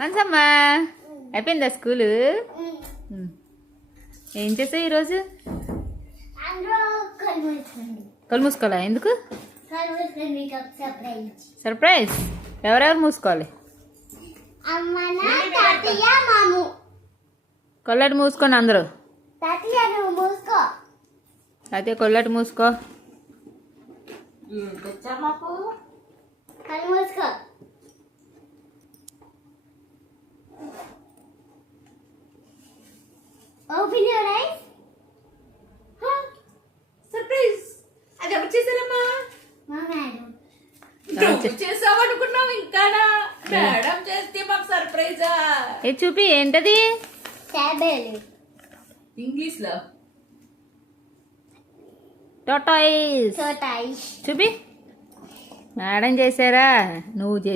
మనసమ్మా అయిపోయిందా స్కూలు? ఏం చేసావు ఈరోజు? కళ్ళు మూసుకోవాలా? ఎందుకు సర్ప్రైజ్? ఎవరెవరు మూసుకోవాలి? కొల్లటి మూసుకోండి అందరూ. అయితే కొల్లటి మూసుకో. Open your eyes. సర్ప్రైజ్. అది ఎవరు చేశారమ్మా? మా మేడం. నువ్వు చేసావు అనుకున్నావు ఇంకానా? మేడం చేస్తే మాకు సర్ప్రైజా? ఏ చూపి ఏంటది? టాబ్లెట్. ఇంగ్లీష్ లో టాటాయిస్. Tortoise. చూపి మేడం చేశారా? నువ్వు చేసి